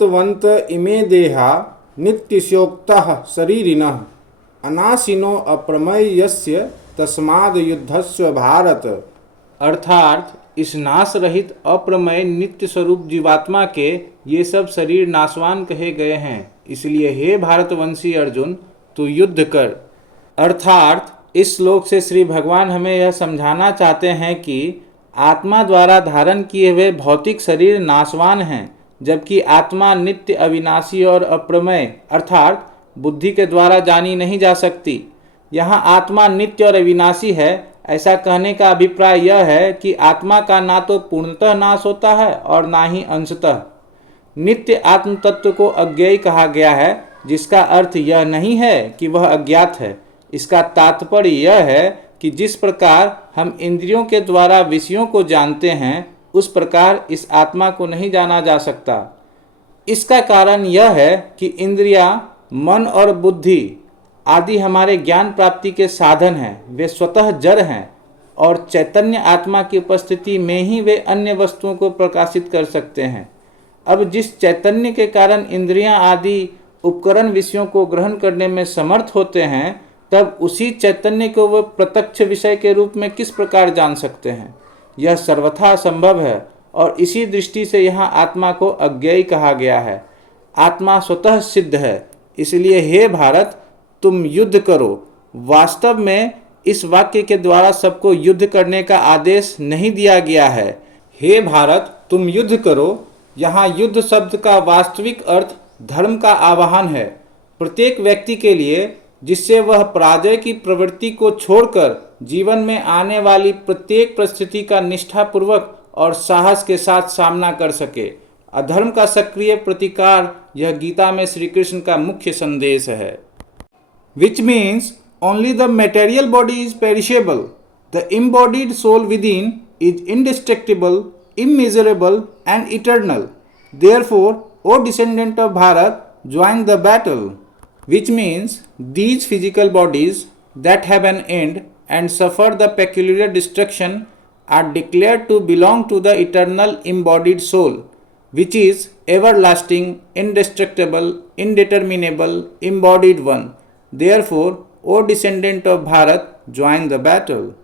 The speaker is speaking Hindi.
भरतवंत इमे देहा नित्यस्योक्तः शरीरिणः अनाशिनो अप्रमेयस्य तस्माद् युद्धस्य भारत। अर्थात इस नाश रहित अप्रमेय नित्य स्वरूप जीवात्मा के ये सब शरीर नाशवान कहे गए हैं, इसलिए हे भारतवंशी अर्जुन तू युद्ध कर। अर्थात इस श्लोक से श्री भगवान हमें यह समझाना चाहते हैं कि आत्मा द्वारा धारण किए हुए भौतिक शरीर नाशवान हैं, जबकि आत्मा नित्य अविनाशी और अप्रमेय अर्थात बुद्धि के द्वारा जानी नहीं जा सकती। यहाँ आत्मा नित्य और अविनाशी है, ऐसा कहने का अभिप्राय यह है कि आत्मा का ना तो पूर्णतः नाश होता है और ना ही अंशतः। नित्य आत्म तत्व को अज्ञेय कहा गया है, जिसका अर्थ यह नहीं है कि वह अज्ञात है। इसका तात्पर्य यह है कि जिस प्रकार हम इंद्रियों के द्वारा विषयों को जानते हैं, उस प्रकार इस आत्मा को नहीं जाना जा सकता। इसका कारण यह है कि इंद्रियां, मन और बुद्धि आदि हमारे ज्ञान प्राप्ति के साधन हैं, वे स्वतः जड़ हैं और चैतन्य आत्मा की उपस्थिति में ही वे अन्य वस्तुओं को प्रकाशित कर सकते हैं। अब जिस चैतन्य के कारण इंद्रियां आदि उपकरण विषयों को ग्रहण करने में समर्थ होते हैं, तब उसी चैतन्य को वे प्रत्यक्ष विषय के रूप में किस प्रकार जान सकते हैं? यह सर्वथा असंभव है और इसी दृष्टि से यहाँ आत्मा को अज्ञेय कहा गया है। आत्मा स्वतः सिद्ध है, इसलिए हे भारत तुम युद्ध करो। वास्तव में इस वाक्य के द्वारा सबको युद्ध करने का आदेश नहीं दिया गया है। हे भारत तुम युद्ध करो, यहाँ युद्ध शब्द का वास्तविक अर्थ धर्म का आवाहन है। प्रत्येक व्यक्ति के लिए, जिससे वह पराजय की प्रवृत्ति को छोड़कर जीवन में आने वाली प्रत्येक परिस्थिति का निष्ठापूर्वक और साहस के साथ सामना कर सके। अधर्म का सक्रिय प्रतिकार यह गीता में श्री कृष्ण का मुख्य संदेश है। Which means only the material body is perishable. The embodied soul within is indestructible, immeasurable and eternal. Therefore, O descendant of Bharat, join the battle. Which means these physical bodies that have an end and suffer the peculiar destruction are declared to belong to the eternal embodied soul, which is everlasting, indestructible, indeterminable, embodied one. Therefore, O descendant of Bharat, join the battle.